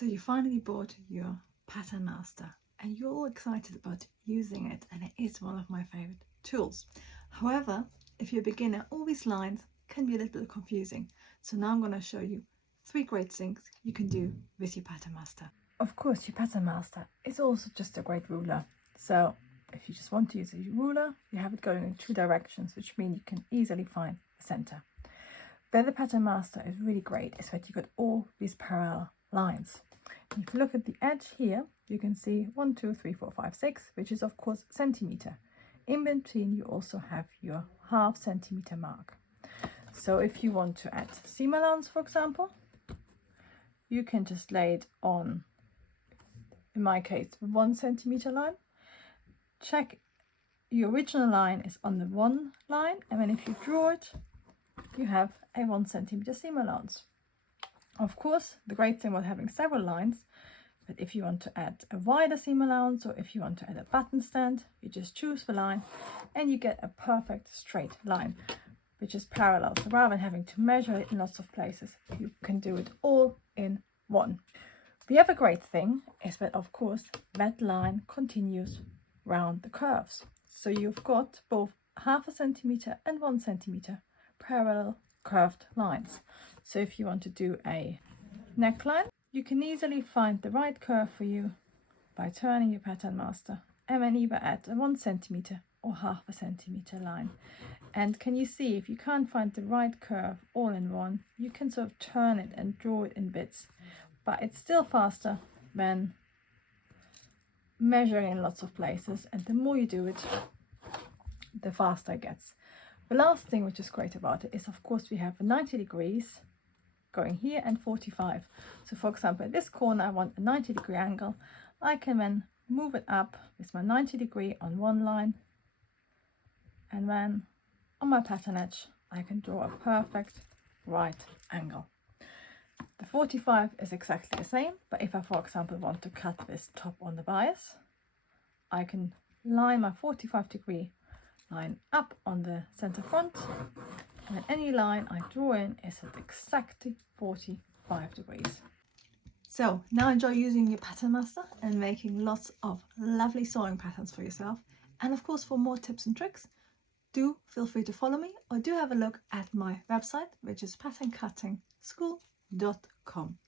So you finally bought your Pattern Master and you're all excited about using it, and it is one of my favorite tools. However, if you're a beginner, all these lines can be a little bit confusing. So now I'm going to show you 3 great things you can do with your Pattern Master. Of course, your Pattern Master is also just a great ruler. So if you just want to use a ruler, you have it going in 2 directions, which means you can easily find the center. Where the Pattern Master is really great is that you got all these parallel lines. And if you look at the edge here, you can see 1, 2, 3, 4, 5, 6, which is of course centimeter. In between, you also have your ½ centimeter mark. So if you want to add seam allowance, for example, you can just lay it on, in my case, 1 centimeter line. Check your original line is on the 1 line, and then if you draw it, you have a 1 centimeter seam allowance. Of course, the great thing about having several lines, that if you want to add a wider seam allowance or if you want to add a button stand, you just choose the line and you get a perfect straight line, which is parallel. So rather than having to measure it in lots of places, you can do it all in one. The other great thing is that, of course, that line continues round the curves. So you've got both ½ centimeter and 1 centimeter parallel curved lines. So if you want to do a neckline, you can easily find the right curve for you by turning your Pattern Master and then either add a 1 centimeter or ½ centimeter line. And can you see, if you can't find the right curve all in one, you can sort of turn it and draw it in bits, but it's still faster than measuring in lots of places, and the more you do it, the faster it gets. The last thing which is great about it is, of course, we have 90 degrees going here and 45. So for example, in this corner I want a 90-degree angle. I can then move it up with my 90 degree on one line, and then on my pattern edge I can draw a perfect right angle. The 45 is exactly the same, but if I, for example, want to cut this top on the bias, I can line my 45-degree line up on the center front, and then any line I draw in is at exactly 45 degrees. So now enjoy using your Pattern Master and making lots of lovely sewing patterns for yourself. And of course, for more tips and tricks, do feel free to follow me or do have a look at my website, which is patterncuttingschool.com.